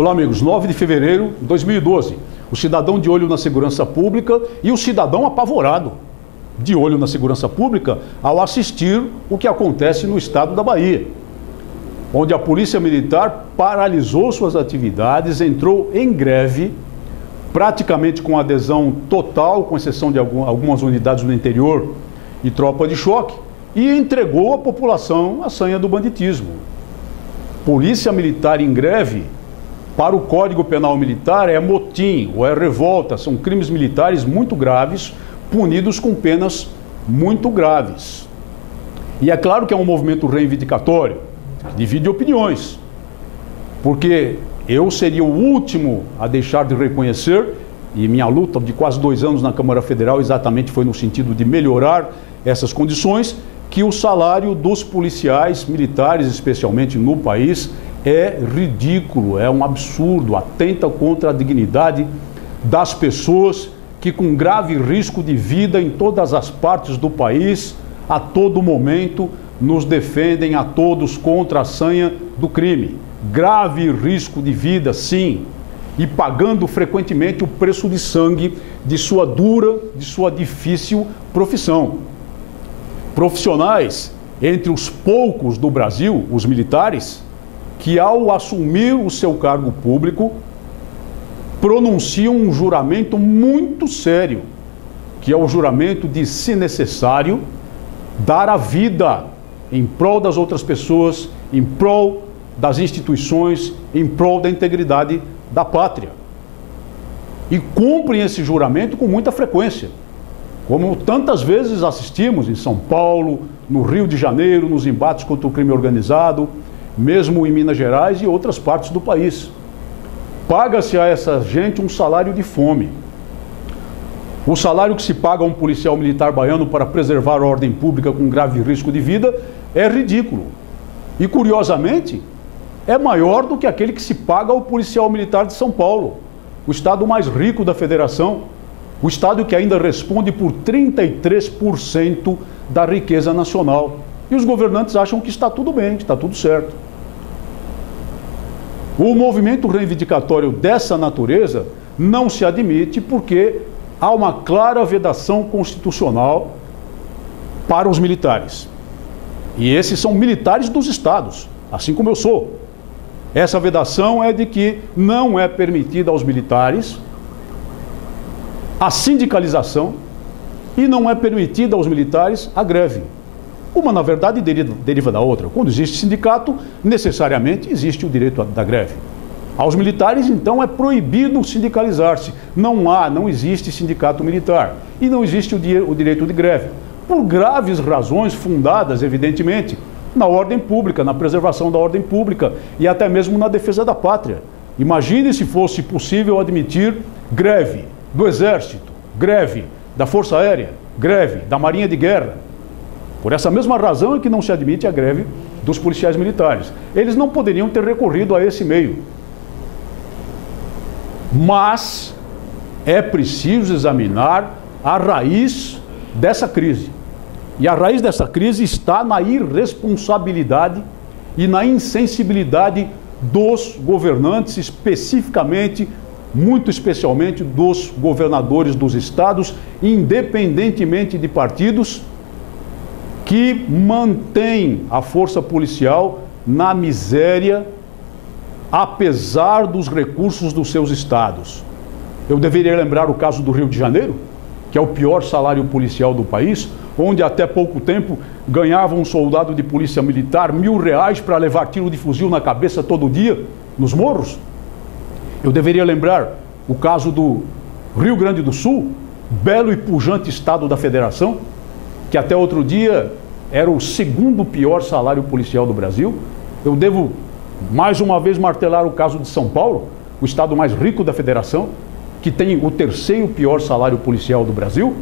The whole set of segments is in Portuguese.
Olá, amigos. 9 de fevereiro de 2012. O cidadão de olho na segurança pública e o cidadão apavorado de olho na segurança pública ao assistir o que acontece no estado da Bahia, onde a Polícia Militar paralisou suas atividades, entrou em greve, praticamente com adesão total, com exceção de algumas unidades do interior e tropa de choque, e entregou à população a sanha do banditismo. Polícia Militar em greve, para o Código Penal Militar, é motim ou é revolta, são crimes militares muito graves, punidos com penas muito graves. E é claro que é um movimento reivindicatório, que divide opiniões, porque eu seria o último a deixar de reconhecer, e minha luta de quase 2 anos na Câmara Federal exatamente foi no sentido de melhorar essas condições, que o salário dos policiais militares, especialmente no país, é ridículo, é um absurdo, atenta contra a dignidade das pessoas que, com grave risco de vida em todas as partes do país, a todo momento, nos defendem a todos contra a sanha do crime. Grave risco de vida, sim, e pagando frequentemente o preço de sangue de sua dura, de sua difícil profissão. Profissionais, entre os poucos do Brasil, os militares, que ao assumir o seu cargo público, pronunciam um juramento muito sério, que é o juramento de, se necessário, dar a vida em prol das outras pessoas, em prol das instituições, em prol da integridade da pátria. E cumprem esse juramento com muita frequência, como tantas vezes assistimos em São Paulo, no Rio de Janeiro, nos embates contra o crime organizado, mesmo em Minas Gerais e outras partes do país. Paga-se a essa gente um salário de fome. O salário que se paga a um policial militar baiano para preservar a ordem pública com grave risco de vida é ridículo. E, curiosamente, é maior do que aquele que se paga ao policial militar de São Paulo, o estado mais rico da federação, o estado que ainda responde por 33% da riqueza nacional. E os governantes acham que está tudo bem, que está tudo certo. O movimento reivindicatório dessa natureza não se admite porque há uma clara vedação constitucional para os militares. E esses são militares dos estados, assim como eu sou. Essa vedação é de que não é permitida aos militares a sindicalização e não é permitida aos militares a greve. Uma, na verdade, deriva da outra. Quando existe sindicato, necessariamente existe o direito da greve. Aos militares, então, é proibido sindicalizar-se. Não existe sindicato militar. E não existe o direito de greve. Por graves razões fundadas, evidentemente, na ordem pública, na preservação da ordem pública e até mesmo na defesa da pátria. Imagine se fosse possível admitir greve do Exército, greve da Força Aérea, greve da Marinha de Guerra. Por essa mesma razão é que não se admite a greve dos policiais militares. Eles não poderiam ter recorrido a esse meio. Mas é preciso examinar a raiz dessa crise. E a raiz dessa crise está na irresponsabilidade e na insensibilidade dos governantes, especificamente, muito especialmente, dos governadores dos estados, independentemente de partidos, que mantém a força policial na miséria, apesar dos recursos dos seus estados. Eu deveria lembrar o caso do Rio de Janeiro, que é o pior salário policial do país, onde até pouco tempo ganhava um soldado de polícia militar R$1.000 para levar tiro de fuzil na cabeça todo dia, nos morros. Eu deveria lembrar o caso do Rio Grande do Sul, belo e pujante estado da federação, que até outro dia era o 2º pior salário policial do Brasil. Eu devo, mais uma vez, martelar o caso de São Paulo, o estado mais rico da federação, que tem o 3º pior salário policial do Brasil.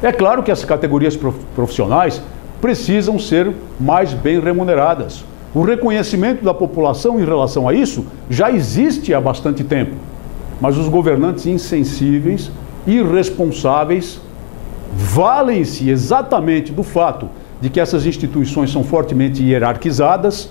É claro que as categorias profissionais precisam ser mais bem remuneradas. O reconhecimento da população em relação a isso já existe há bastante tempo, mas os governantes insensíveis, irresponsáveis, valem-se exatamente do fato de que essas instituições são fortemente hierarquizadas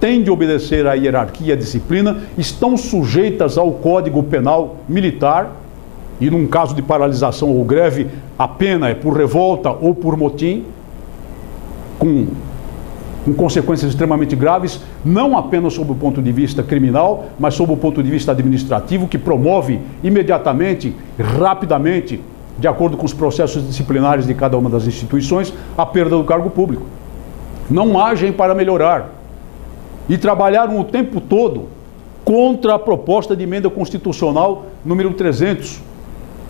têm de obedecer à hierarquia e à disciplina, estão sujeitas ao Código Penal Militar, e num caso de paralisação ou greve, a pena é por revolta ou por motim, com consequências extremamente graves, não apenas sob o ponto de vista criminal, mas sob o ponto de vista administrativo, que promove imediatamente, rapidamente, de acordo com os processos disciplinares de cada uma das instituições, a perda do cargo público. Não agem para melhorar. E trabalharam o tempo todo contra a proposta de emenda constitucional número 300,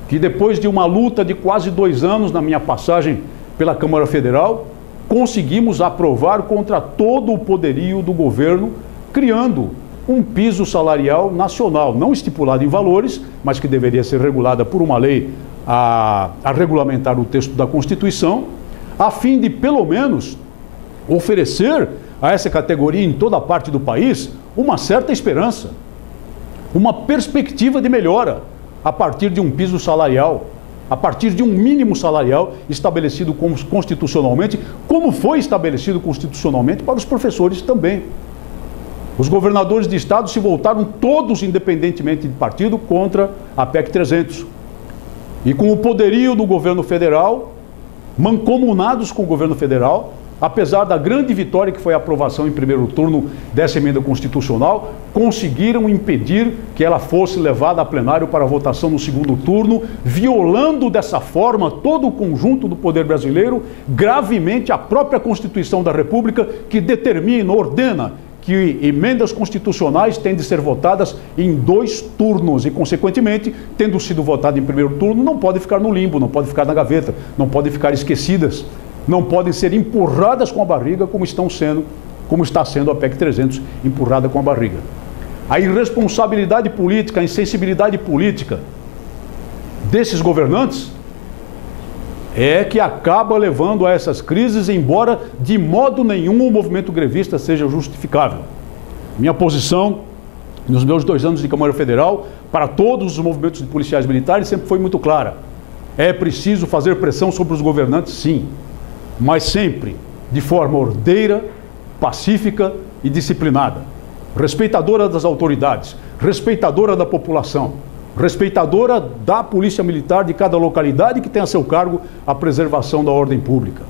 que depois de uma luta de quase 2 anos na minha passagem pela Câmara Federal, conseguimos aprovar contra todo o poderio do governo, criando um piso salarial nacional, não estipulado em valores, mas que deveria ser regulada por uma lei a regulamentar o texto da Constituição, a fim de, pelo menos, oferecer a essa categoria em toda a parte do país uma certa esperança, uma perspectiva de melhora a partir de um piso salarial, a partir de um mínimo salarial estabelecido constitucionalmente, como foi estabelecido constitucionalmente para os professores também. Os governadores de estado se voltaram todos, independentemente de partido, contra a PEC 300. E com o poderio do governo federal, mancomunados com o governo federal, apesar da grande vitória que foi a aprovação em primeiro turno dessa emenda constitucional, conseguiram impedir que ela fosse levada a plenário para votação no segundo turno, violando dessa forma todo o conjunto do poder brasileiro, gravemente a própria Constituição da República, que determina, ordena que emendas constitucionais têm de ser votadas em 2 turnos e, consequentemente, tendo sido votada em primeiro turno, não pode ficar no limbo, não pode ficar na gaveta, não podem ficar esquecidas, não podem ser empurradas com a barriga como está sendo a PEC 300 empurrada com a barriga. A irresponsabilidade política, a insensibilidade política desses governantes é que acaba levando a essas crises, embora de modo nenhum o movimento grevista seja justificável. Minha posição, nos meus 2 anos de Câmara Federal, para todos os movimentos de policiais militares sempre foi muito clara. É preciso fazer pressão sobre os governantes, sim, mas sempre de forma ordeira, pacífica e disciplinada, respeitadora das autoridades, respeitadora da população, respeitadora da polícia militar de cada localidade que tem a seu cargo a preservação da ordem pública.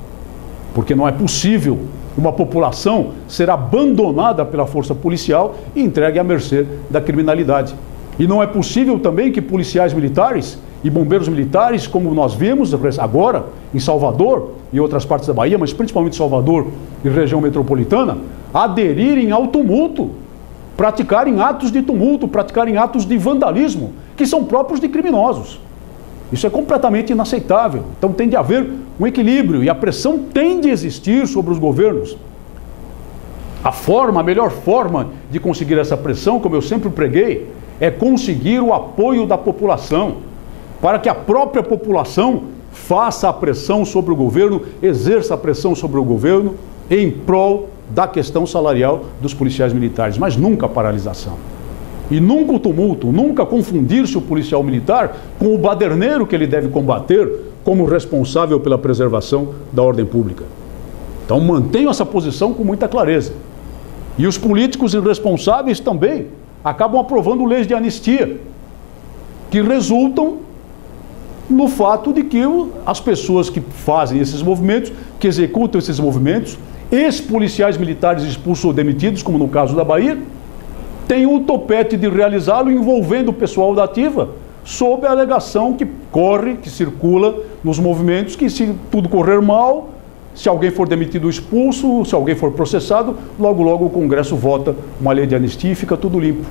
Porque não é possível uma população ser abandonada pela força policial e entregue à mercê da criminalidade. E não é possível também que policiais militares e bombeiros militares, como nós vimos agora em Salvador e outras partes da Bahia, mas principalmente Salvador e região metropolitana, aderirem ao tumulto, praticarem atos de tumulto, praticarem atos de vandalismo, que são próprios de criminosos. Isso é completamente inaceitável. Então tem de haver um equilíbrio e a pressão tem de existir sobre os governos. A melhor forma de conseguir essa pressão, como eu sempre preguei, é conseguir o apoio da população, para que a própria população faça a pressão sobre o governo, exerça a pressão sobre o governo em prol da questão salarial dos policiais militares, mas nunca a paralisação. E nunca o tumulto, nunca confundir-se o policial militar com o baderneiro que ele deve combater como responsável pela preservação da ordem pública. Então mantenho essa posição com muita clareza. E os políticos irresponsáveis também acabam aprovando leis de anistia, que resultam no fato de que as pessoas que fazem esses movimentos, que executam esses movimentos, ex-policiais militares expulsos ou demitidos, como no caso da Bahia, têm o topete de realizá-lo envolvendo o pessoal da ativa, sob a alegação que circula nos movimentos, que se tudo correr mal, se alguém for demitido ou expulso, se alguém for processado, logo logo o Congresso vota uma lei de anistia e fica tudo limpo.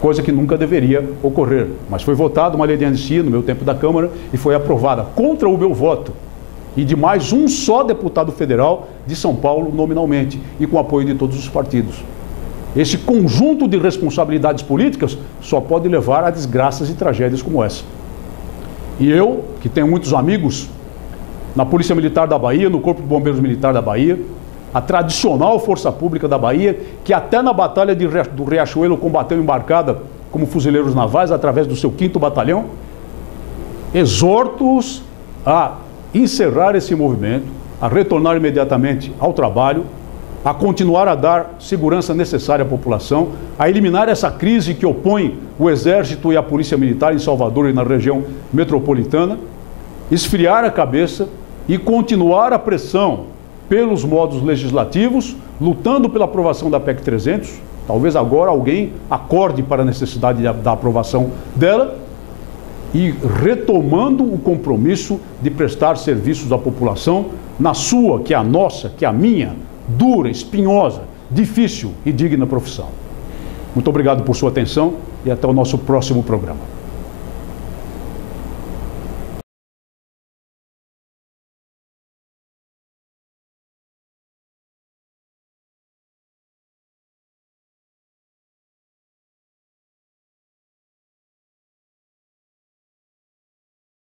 Coisa que nunca deveria ocorrer. Mas foi votada uma lei de anistia no meu tempo da Câmara e foi aprovada contra o meu voto e de mais um só deputado federal de São Paulo nominalmente e com apoio de todos os partidos. Esse conjunto de responsabilidades políticas só pode levar a desgraças e tragédias como essa. E eu, que tenho muitos amigos na Polícia Militar da Bahia, no Corpo de Bombeiros Militar da Bahia, a tradicional Força Pública da Bahia, que até na Batalha do Riachuelo combateu embarcada como fuzileiros navais através do seu 5º Batalhão, exorto-os a encerrar esse movimento, a retornar imediatamente ao trabalho a continuar a dar segurança necessária à população, a eliminar essa crise que opõe o Exército e a Polícia Militar em Salvador e na região metropolitana, esfriar a cabeça e continuar a pressão pelos modos legislativos, lutando pela aprovação da PEC 300. Talvez agora alguém acorde para a necessidade da aprovação dela e retomando o compromisso de prestar serviços à população na sua, que é a nossa, que é a minha, dura, espinhosa, difícil e digna profissão. Muito obrigado por sua atenção e até o nosso próximo programa.